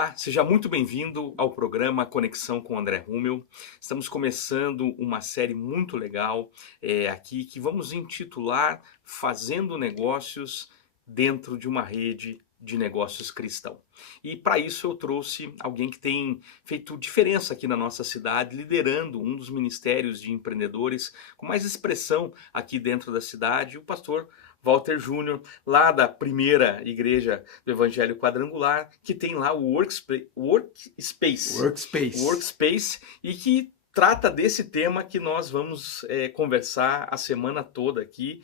Olá, seja muito bem-vindo ao programa Conexão com André Rummel. Estamos começando uma série muito legal aqui que vamos intitular Fazendo Negócios dentro de uma rede de negócios cristão. E para isso eu trouxe alguém que tem feito diferença aqui na nossa cidade, liderando um dos ministérios de empreendedores com mais expressão aqui dentro da cidade, o pastor Walter Júnior, lá da primeira igreja do Evangelho Quadrangular, que tem lá o Workspace. Workspace, e que trata desse tema que nós vamos conversar a semana toda aqui.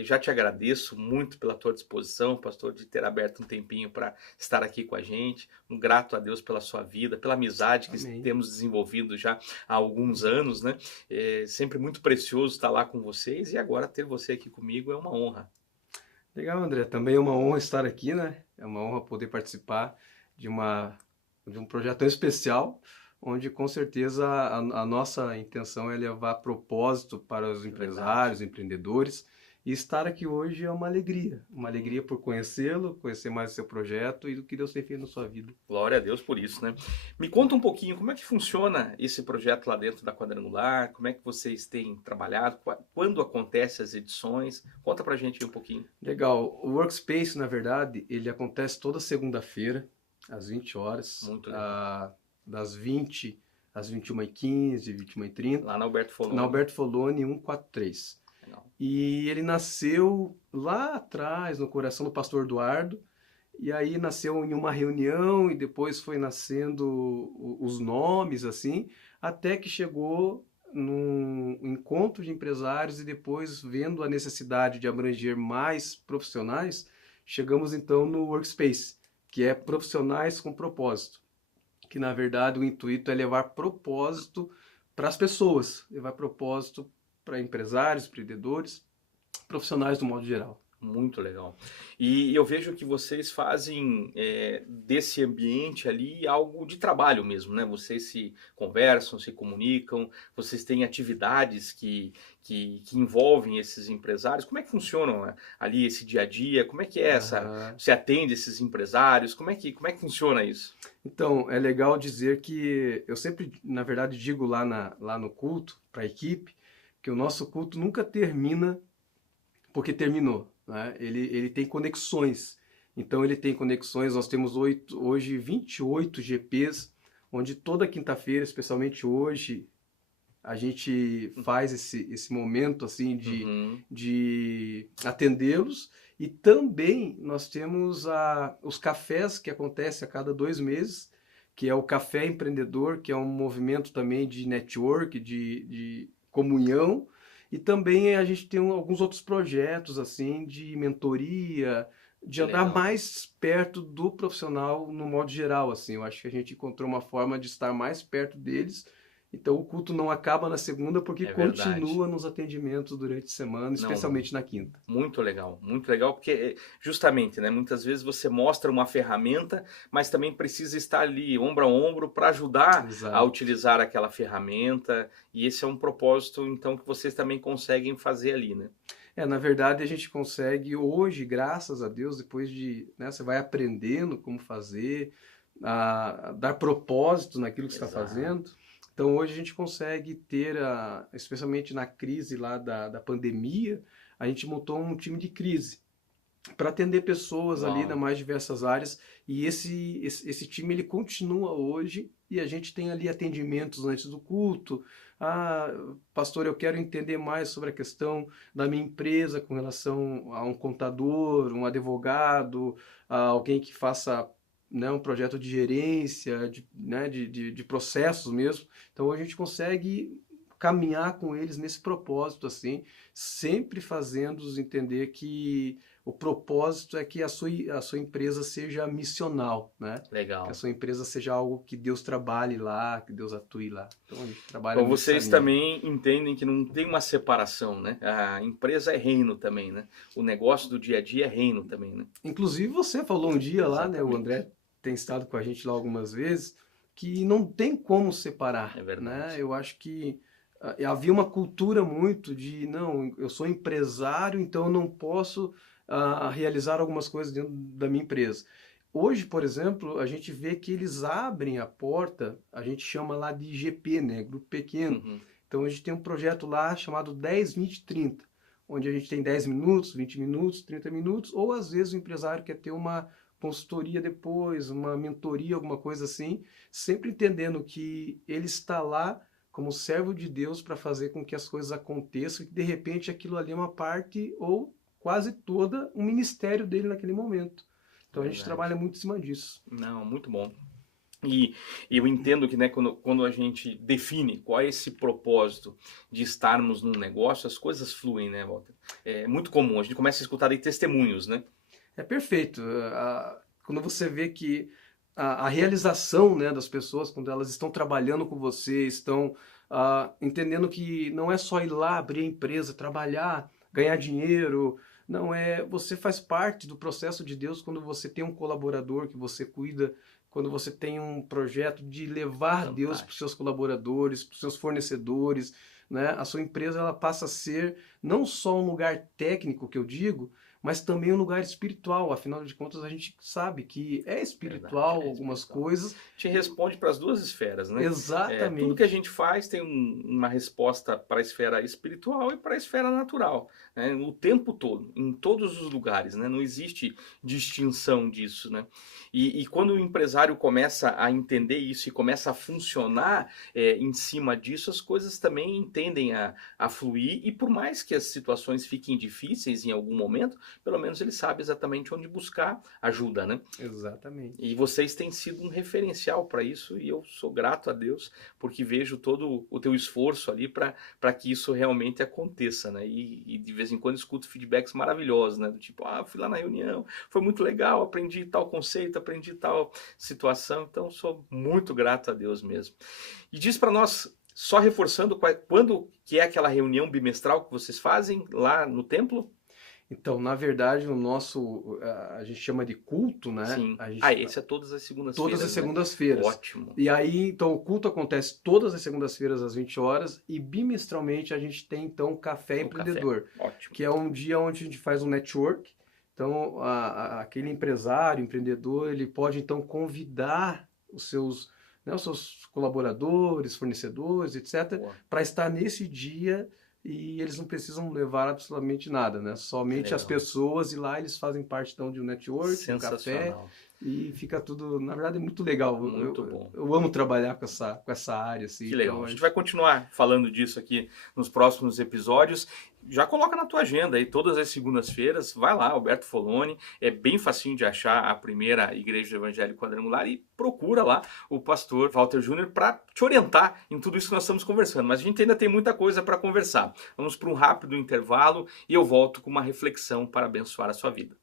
Já te agradeço muito pela tua disposição, pastor, de ter aberto um tempinho para estar aqui com a gente. Grato a Deus pela sua vida, pela amizade que Amém. temos desenvolvido já há alguns anos, né? Sempre muito precioso estar lá com vocês, e agora ter você aqui comigo é uma honra. Legal, André. Também é uma honra estar aqui, né? É uma honra poder participar de de um projeto tão especial, onde com certeza a nossa intenção é levar propósito para os empresários, empreendedores. E estar aqui hoje é uma alegria por conhecê-lo, conhecer mais o seu projeto e do que Deus tem feito na sua vida. Glória a Deus por isso, né? Me conta um pouquinho como é que funciona esse projeto lá dentro da Quadrangular, como é que vocês têm trabalhado, quando acontecem as edições, conta pra gente aí um pouquinho. Legal. O Workspace, na verdade, ele acontece toda segunda-feira, às 20 horas, Muito legal. das 20 às 21h15, 21h30, Lá na Alberto na Foloni. Alberto Foloni 143. Legal. E ele nasceu lá atrás, no coração do pastor Eduardo, e aí nasceu em uma reunião e depois foi nascendo os nomes, assim, até que chegou num encontro de empresários e depois, vendo a necessidade de abranger mais profissionais, chegamos então no Workspace, que é profissionais com propósito, que na verdade o intuito é levar propósito para as pessoas, levar propósito para empresários, empreendedores, profissionais do modo geral. Muito legal. E eu vejo que vocês fazem desse ambiente ali algo de trabalho mesmo, né? Vocês se conversam, se comunicam, vocês têm atividades que envolvem esses empresários. Como é que funcionam, né, ali esse dia a dia? Como é que é essa? Aham. Você atende esses empresários? Como é que funciona isso? Então, é legal dizer que eu sempre, na verdade, digo lá no culto, para a equipe, que o nosso culto nunca termina porque terminou, né? Ele tem conexões. Então, ele tem conexões. Nós temos hoje 28 GPs, onde toda quinta-feira, especialmente hoje, a gente faz esse momento assim Uhum. de atendê-los. E também nós temos os cafés que acontecem a cada 2 meses, que é o Café Empreendedor, que é um movimento também de network, de comunhão. E também a gente tem alguns outros projetos assim de mentoria, de Que andar legal. mais perto do profissional no modo geral, assim. Eu acho que a gente encontrou uma forma de estar mais perto deles. Então o culto não acaba na segunda porque É verdade. continua nos atendimentos durante a semana, Não, especialmente na quinta. muito legal, porque justamente, né, muitas vezes você mostra uma ferramenta, mas também precisa estar ali ombro a ombro para ajudar a Exato. utilizar aquela ferramenta, e esse é um propósito então que vocês também conseguem fazer ali, né? Na verdade a gente consegue hoje, graças a Deus, depois de, né, você vai aprendendo como fazer, a dar propósito naquilo que você está Exato. fazendo. Então hoje a gente consegue ter, especialmente na crise lá da pandemia, a gente montou um time de crise para atender pessoas ali nas Uau, mais diversas áreas, e esse time ele continua hoje, e a gente tem ali atendimentos antes do culto. Ah, pastor, eu quero entender mais sobre a questão da minha empresa com relação a um contador, um advogado, a alguém que faça, né, um projeto de gerência, né, de processos mesmo. Então a gente consegue caminhar com eles nesse propósito assim, sempre fazendo-os entender que o propósito é que a sua empresa seja missional, né? Que a legal. sua empresa seja algo que Deus trabalhe lá, que Deus atue lá. Então a gente trabalha Então nessa vocês linha. também entendem que não tem uma separação, né? A empresa é reino também, né? O negócio do dia a dia é reino também, né? Inclusive você falou um dia lá, né? O Exatamente. André tem estado com a gente lá algumas vezes, que não tem como separar, É né? verdade. Eu acho que havia uma cultura muito de, não, eu sou empresário, então eu não posso realizar algumas coisas dentro da minha empresa. Hoje, por exemplo, a gente vê que eles abrem a porta, a gente chama lá de GP, né? Grupo pequeno. Uhum. Então a gente tem um projeto lá chamado 10, 20, 30, onde a gente tem 10 minutos, 20 minutos, 30 minutos, ou às vezes o empresário quer ter uma consultoria depois, uma mentoria, alguma coisa assim, sempre entendendo que ele está lá como servo de Deus para fazer com que as coisas aconteçam e que de repente aquilo ali é uma parte ou quase toda um ministério dele naquele momento. Então a gente Verdade. trabalha muito em cima disso. Não, muito bom. E eu entendo que, né, quando a gente define qual é esse propósito de estarmos num negócio, as coisas fluem, né, Walter? É muito comum, a gente começa a escutar aí testemunhos, né? É perfeito. Quando você vê que a realização, né, das pessoas, quando elas estão trabalhando com você, estão entendendo que não é só ir lá, abrir a empresa, trabalhar, ganhar dinheiro. Não, você faz parte do processo de Deus quando você tem um colaborador que você cuida, quando você tem um projeto de levar Deus para os Fantástico. seus colaboradores, para os seus fornecedores, né? A sua empresa ela passa a ser não só um lugar técnico, que eu digo, mas também um lugar espiritual. Afinal de contas, a gente sabe que é Verdade, espiritual é algumas espiritual. coisas. Te responde para as duas esferas, né? Tudo que a Exatamente. gente faz tem uma resposta para a esfera espiritual e para a esfera natural, né? O tempo todo, em todos os lugares, né? Não existe distinção disso, né? E quando o empresário começa a entender isso e começa a funcionar em cima disso, as coisas também tendem a fluir e por mais que as situações fiquem difíceis em algum momento, pelo menos ele sabe exatamente onde buscar ajuda, né? E Exatamente. vocês têm sido um referencial para isso e eu sou grato a Deus porque vejo todo o teu esforço ali para que isso realmente aconteça, né? E de vez em quando escuto feedbacks maravilhosos, né? Do tipo, fui lá na reunião, foi muito legal, aprendi tal conceito, aprendi tal situação, então sou muito grato a Deus mesmo. E diz para nós, só reforçando, quando que é aquela reunião bimestral que vocês fazem lá no templo? Então, na verdade, o nosso, a gente chama de culto, né? Sim. A gente, Esse é todas as todas as segundas-feiras, né? segundas-feiras. Ótimo. E aí, então, o culto acontece todas as segundas-feiras às 20 horas e bimestralmente a gente tem, então, o Café O café. Empreendedor, Ótimo. que é um dia onde a gente faz um network. Então, aquele empresário, empreendedor, ele pode, então, convidar os seus colaboradores, fornecedores, etc., Boa. para estar nesse dia e eles não precisam levar absolutamente nada, né? Que Somente as legal. pessoas e lá eles fazem parte então de um network, de um café Sensacional. e fica tudo, na verdade, muito legal. Muito bom. Eu amo trabalhar com essa área, assim, Que legal. então A gente vai continuar falando disso aqui nos próximos episódios. Já coloca na tua agenda aí, todas as segundas-feiras, vai lá, Alberto Foloni, é bem facinho de achar a primeira Igreja do Evangelho Quadrangular e procura lá o pastor Walter Júnior para te orientar em tudo isso que nós estamos conversando. Mas a gente ainda tem muita coisa para conversar. Vamos para um rápido intervalo e eu volto com uma reflexão para abençoar a sua vida.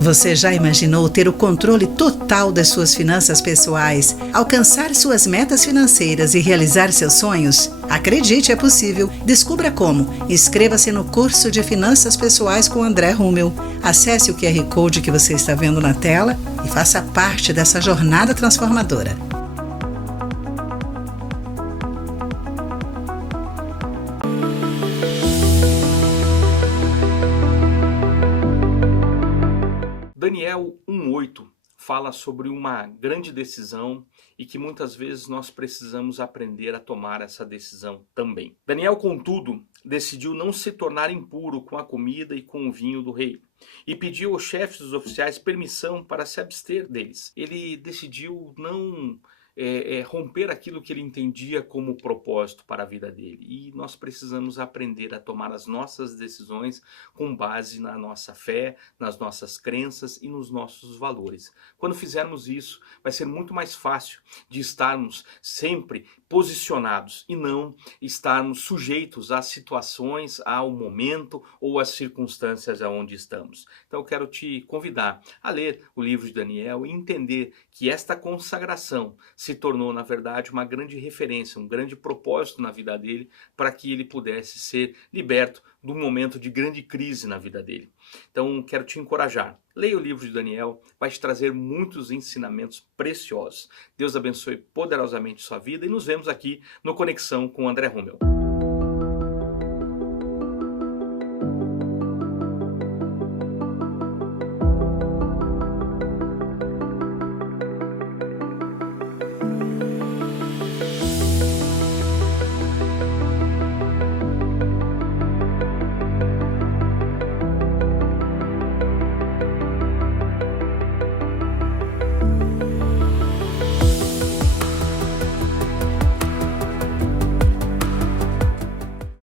Você já imaginou ter o controle total das suas finanças pessoais, alcançar suas metas financeiras e realizar seus sonhos? Acredite, é possível. Descubra como. Inscreva-se no curso de Finanças Pessoais com André Rummel. Acesse o QR Code que você está vendo na tela e faça parte dessa jornada transformadora. Daniel 1:8 fala sobre uma grande decisão e que muitas vezes nós precisamos aprender a tomar essa decisão também. Daniel, contudo, decidiu não se tornar impuro com a comida e com o vinho do rei e pediu aos chefes dos oficiais permissão para se abster deles. Ele decidiu não romper aquilo que ele entendia como propósito para a vida dele. E nós precisamos aprender a tomar as nossas decisões com base na nossa fé, nas nossas crenças e nos nossos valores. Quando fizermos isso, vai ser muito mais fácil de estarmos sempre posicionados e não estarmos sujeitos às situações, ao momento ou às circunstâncias aonde estamos. Então eu quero te convidar a ler o livro de Daniel e entender que esta consagração se tornou, na verdade, uma grande referência, um grande propósito na vida dele para que ele pudesse ser liberto de um momento de grande crise na vida dele. Então, quero te encorajar. Leia o livro de Daniel, vai te trazer muitos ensinamentos preciosos. Deus abençoe poderosamente sua vida e nos vemos aqui no Conexão com André Rummel.